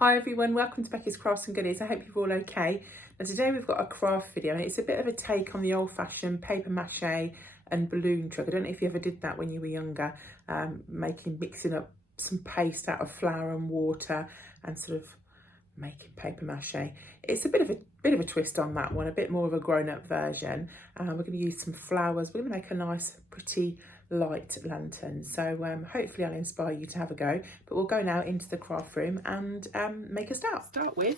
Hi everyone, welcome to Becky's Crafts and Goodies. I hope you're all okay. And today we've got a craft video and it's a bit of a take on the old-fashioned paper mache and balloon trick. I don't know if you ever did that when you were younger, mixing up some paste out of flour and water and sort of making paper mache. It's a bit of a twist on that one, a bit more of a grown-up version. We're going to use some flowers. We're going to make a nice, pretty light lantern. So hopefully I'll inspire you to have a go. But we'll go now into the craft room and make a start. Start with,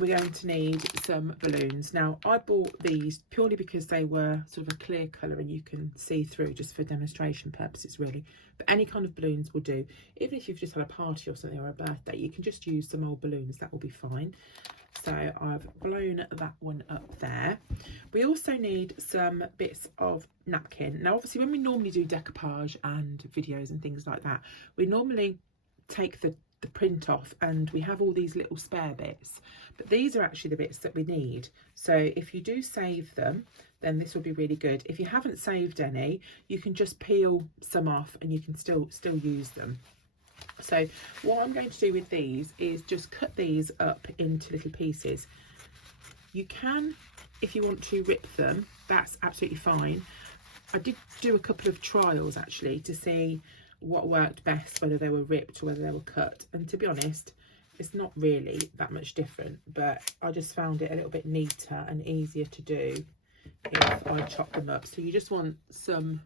we're going to need some balloons. Now I bought these purely because they were sort of a clear colour and you can see through, just for demonstration purposes really. But any kind of balloons will do. Even if you've just had a party or something or a birthday, you can just use some old balloons, that will be fine. So I've blown that one up there. We also need some bits of napkin. Now obviously when we normally do decoupage and videos and things like that, we normally take the print off and we have all these little spare bits, but these are actually the bits that we need. So if you do save them, then this will be really good. If you haven't saved any, you can just peel some off and you can still use them. So what I'm going to do with these is just cut these up into little pieces. You can, if you want to, rip them, that's absolutely fine. I did do a couple of trials actually to see what worked best, whether they were ripped or whether they were cut, and to be honest it's not really that much different, but I just found it a little bit neater and easier to do if I chop them up. So you just want some,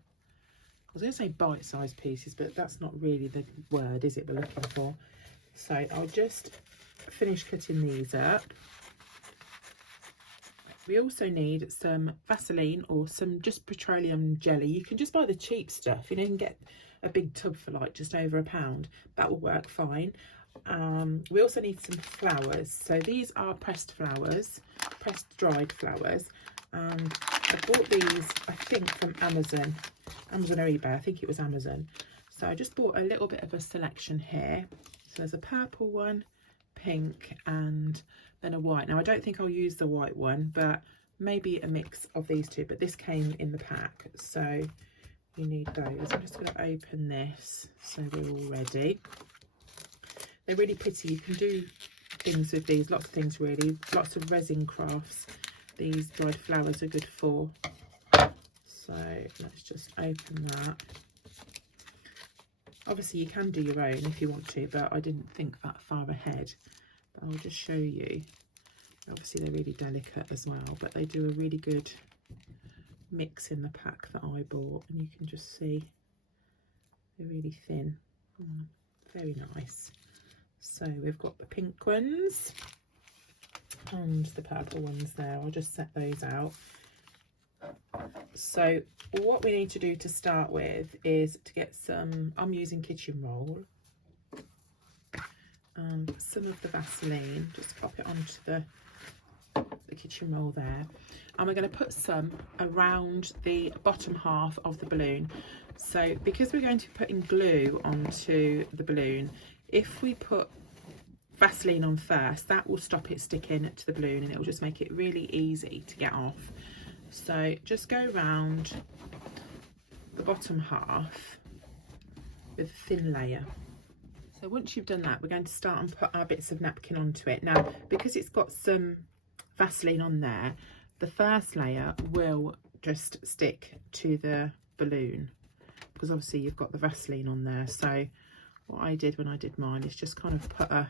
I was going to say bite-sized pieces, but that's not really the word, is it, we're looking for? So I'll just finish cutting these up. We also need some Vaseline or some just petroleum jelly. You can just buy the cheap stuff, you know, you can get a big tub for like just over £1. That will work fine. We also need some flowers. So these are pressed flowers, pressed dried flowers. And I bought these, I think, from Amazon or eBay. I think it was Amazon. So I just bought a little bit of a selection here. So there's a purple one, pink, and then a white. Now I don't think I'll use the white one, but maybe a mix of these two, but this came in the pack, so you need those. I'm just going to open this so we're all ready. They're really pretty. You can do things with these, lots of things really, lots of resin crafts. These dried flowers are good for. So let's just open that. Obviously you can do your own if you want to, but I didn't think that far ahead. But I'll just show you. Obviously they're really delicate as well, but they do a really good mix in the pack that I bought, and you can just see they're really thin. Very nice. So we've got the pink ones and the purple ones there. I'll just set those out. So what we need to do to start with is to get some, I'm using kitchen roll and some of the Vaseline, just pop it onto the kitchen roll there, and we're going to put some around the bottom half of the balloon. So because we're going to be putting glue onto the balloon, if we put Vaseline on first, that will stop it sticking to the balloon and it will just make it really easy to get off. So just go around the bottom half with a thin layer. So once you've done that, we're going to start and put our bits of napkin onto it. Now because it's got some Vaseline on there, the first layer will just stick to the balloon because obviously you've got the Vaseline on there. So what I did when I did mine is just kind of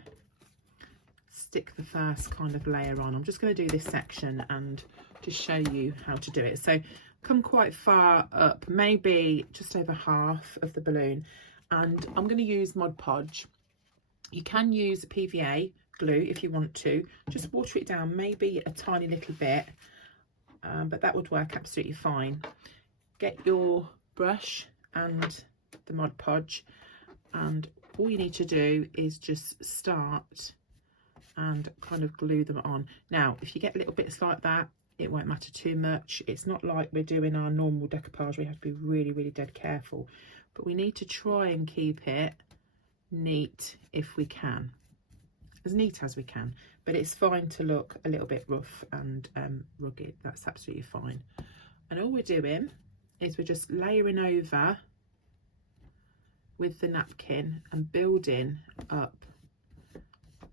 stick the first kind of layer on. I'm just going to do this section and to show you how to do it. So come quite far up, maybe just over half of the balloon, and I'm going to use Mod Podge. You can use PVA glue if you want to, just water it down maybe a tiny little bit, but that would work absolutely fine. Get your brush and the Mod Podge, and all you need to do is just start and kind of glue them on. Now if you get little bits like that, it won't matter too much. It's not like we're doing our normal decoupage, we have to be really dead careful, but we need to try and keep it neat if we can, as neat as we can, but it's fine to look a little bit rough and rugged. That's absolutely fine. And all we're doing is we're just layering over with the napkin and building up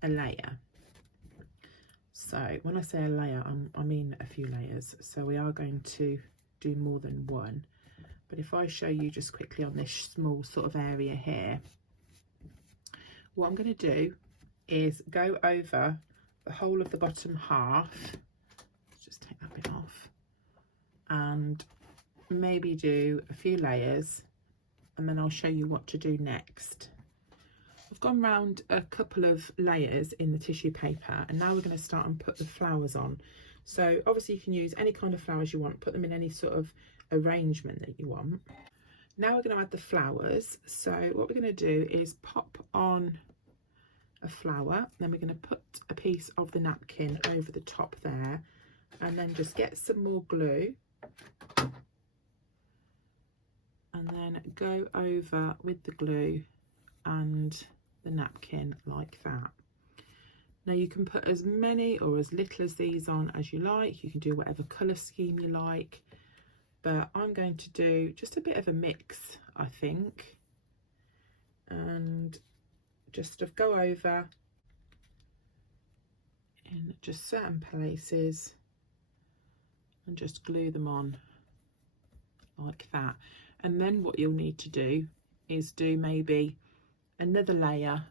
a layer. So when I say a layer, I mean a few layers. So we are going to do more than one. But if I show you just quickly on this small sort of area here, what I'm going to do is go over the whole of the bottom half. Let's just take that bit off. And maybe do a few layers, and then I'll show you what to do next. I've gone round a couple of layers in the tissue paper, and now we're going to start and put the flowers on. So obviously you can use any kind of flowers you want, put them in any sort of arrangement that you want. Now we're going to add the flowers. So what we're going to do is pop on a flower, then we're going to put a piece of the napkin over the top there, and then just get some more glue and then go over with the glue and the napkin like that. Now you can put as many or as little as these on as you like. You can do whatever colour scheme you like, but I'm going to do just a bit of a mix, I think, and just sort of go over in just certain places and just glue them on like that. And then what you'll need to do is do maybe another layer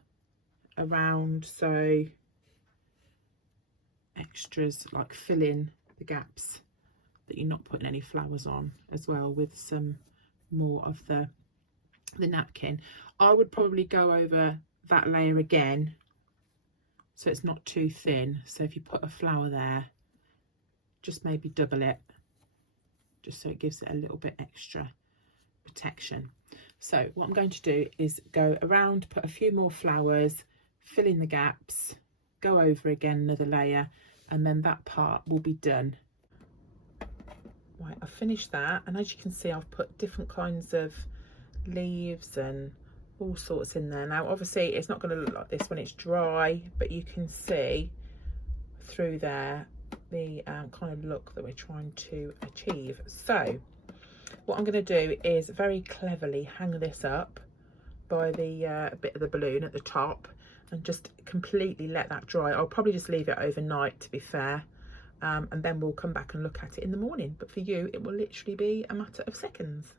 around, so extras, like fill in the gaps that you're not putting any flowers on as well with some more of the napkin. I would probably go over that layer again so it's not too thin. So if you put a flower there, just maybe double it, just so it gives it a little bit extra protection. So what I'm going to do is go around, put a few more flowers, fill in the gaps, go over again another layer, and then that part will be done. Right, I've finished that, and as you can see, I've put different kinds of leaves and all sorts in there. Now obviously it's not going to look like this when it's dry, but you can see through there the kind of look that we're trying to achieve. So what I'm going to do is very cleverly hang this up by the bit of the balloon at the top and just completely let that dry. I'll probably just leave it overnight, to be fair, and then we'll come back and look at it in the morning. But for you, it will literally be a matter of seconds.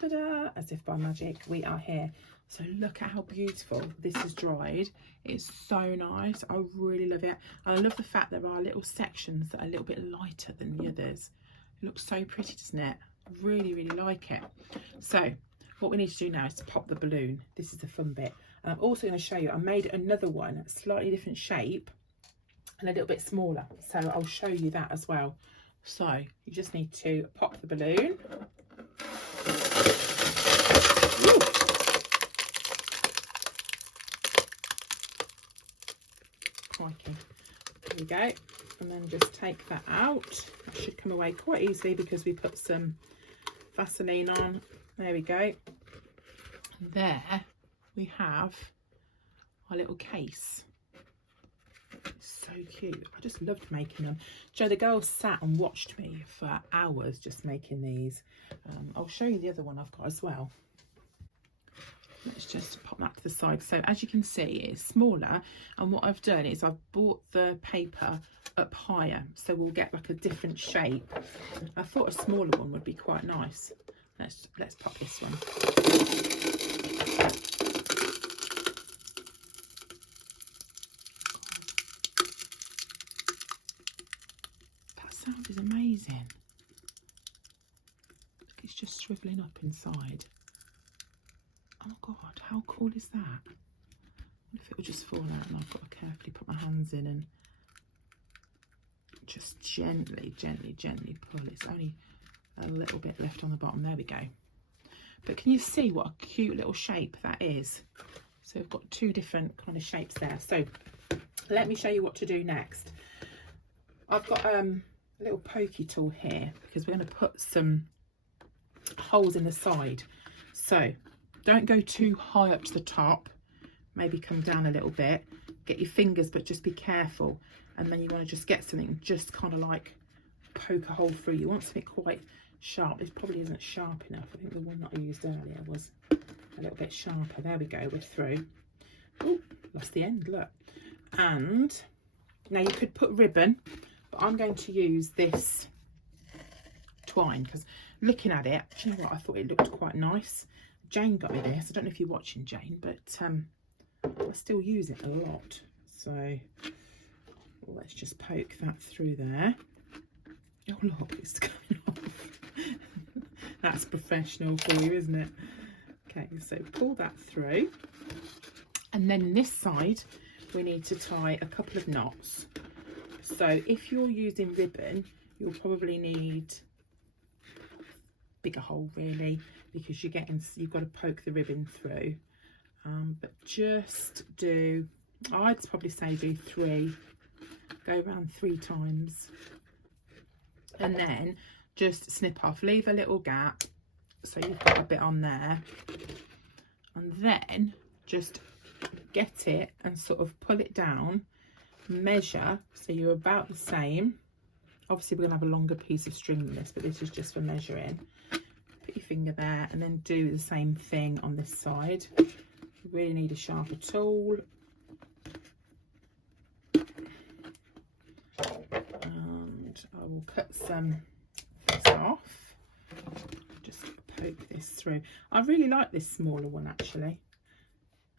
Ta-da! As if by magic, we are here. So look at how beautiful this is dried. It's so nice. I really love it. And I love the fact there are little sections that are a little bit lighter than the others. It looks so pretty, doesn't it? Really, really like it. So what we need to do now is to pop the balloon. This is the fun bit. And I'm also going to show you, I made another one, slightly different shape and a little bit smaller. So I'll show you that as well. So you just need to pop the balloon. Crikey. There we go. And then just take that out. It should come away quite easily because we put some Vaseline on. There we go. And there we have our little case. It's so cute. I just loved making them. Joe, the girls sat and watched me for hours just making these. I'll show you the other one I've got as well. Let's just pop that to the side. So as you can see, it's smaller, and what I've done is I've brought the paper up higher, so we'll get like a different shape. I thought a smaller one would be quite nice. Let's pop this one. That sound is amazing. Look, it's just shriveling up inside. Oh God, how cool is that? What if it will just fall out and I've got to carefully put my hands in and just gently, gently, gently pull. It's only a little bit left on the bottom. There we go. But can you see what a cute little shape that is? So we've got two different kind of shapes there. So let me show you what to do next. I've got a little pokey tool here because we're going to put some holes in the side. So don't go too high up to the top, maybe come down a little bit, get your fingers, but just be careful. And then you want to just get something, just kind of like poke a hole through. You want something quite sharp. This probably isn't sharp enough. I think the one that I used earlier was a little bit sharper. There we go, we're through. Oh, lost the end, look. And now you could put ribbon, but I'm going to use this twine because looking at it, you know what, I thought it looked quite nice. Jane got me this. I don't know if you're watching, Jane, but I still use it a lot. So let's just poke that through there. Oh look, it's coming off. That's professional for you, isn't it? Okay, so pull that through. And then this side, we need to tie a couple of knots. So if you're using ribbon, you'll probably need bigger hole really, because you've got to poke the ribbon through. But just do, I'd probably say do 3, go around 3 times, and then just snip off, leave a little gap so you've got a bit on there, and then just get it and sort of pull it down, measure so you're about the same. Obviously we're gonna have a longer piece of string than this, but this is just for measuring. Put your finger there and then do the same thing on this side. You really need a sharper tool. And I will cut some of this off. Just poke this through. I really like this smaller one actually.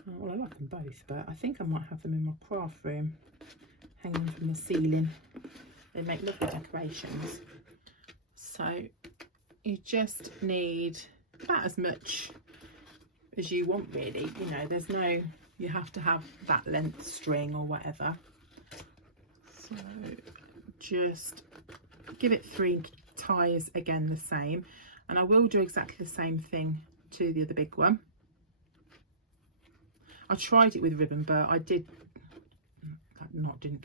Well, I like them both, but I think I might have them in my craft room, hanging from the ceiling. They make lovely decorations. So you just need about as much as you want really. You know, there's no, you have to have that length string or whatever. So just give it 3 ties again, the same. And I will do exactly the same thing to the other big one. I tried it with ribbon, but I didn't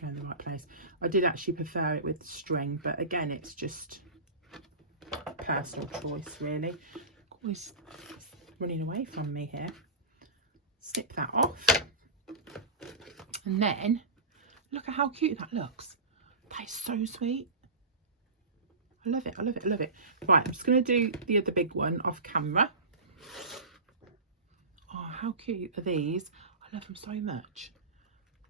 go in the right place. I did actually prefer it with string, but again, it's just personal choice really. Always running away from me here. Snip that off, and then look at how cute that looks. That is so sweet. I love it, I love it, I love it. Right, I'm just going to do the other big one off camera. Oh, how cute are these? I love them so much.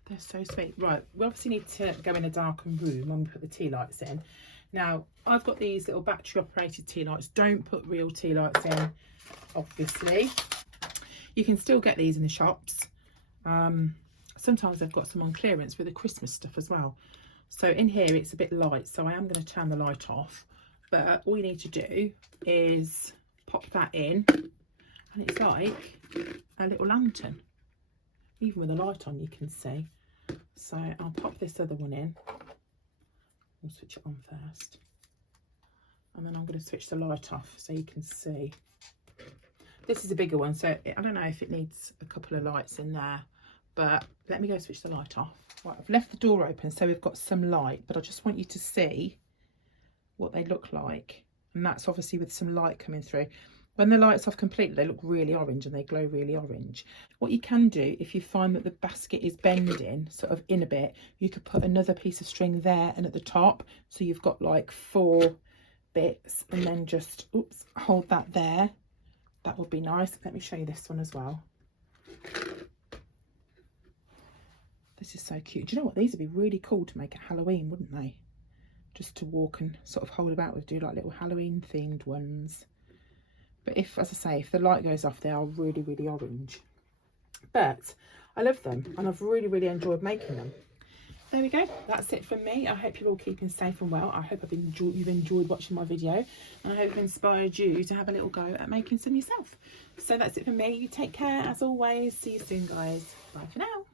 They're so sweet. Right, we obviously need to go in a darkened room when we put the tea lights in. Now, I've got these little battery operated tea lights. Don't put real tea lights in, obviously. You can still get these in the shops. Sometimes they've got some on clearance with the Christmas stuff as well. So in here, it's a bit light, so I am going to turn the light off. But all you need to do is pop that in, and it's like a little lantern. Even with the light on, you can see. So I'll pop this other one in. I'll switch it on first. And then I'm going to switch the light off so you can see. This is a bigger one, so I don't know if it needs a couple of lights in there. But let me go switch the light off. Right, I've left the door open, so we've got some light. But I just want you to see what they look like. And that's obviously with some light coming through. When the light's off completely, they look really orange and they glow really orange. What you can do, if you find that the basket is bending sort of in a bit, you could put another piece of string there and at the top. So you've got like 4 bits, and then just, oops, hold that there. That would be nice. Let me show you this one as well. This is so cute. Do you know what? These would be really cool to make at Halloween, wouldn't they? Just to walk and sort of hold about with, do like little Halloween themed ones. But if, as I say, if the light goes off, they are really, really orange. But I love them, and I've really, really enjoyed making them. There we go. That's it from me. I hope you're all keeping safe and well. I hope you've enjoyed watching my video, and I hope I've inspired you to have a little go at making some yourself. So that's it from me. You take care, as always. See you soon, guys. Bye for now.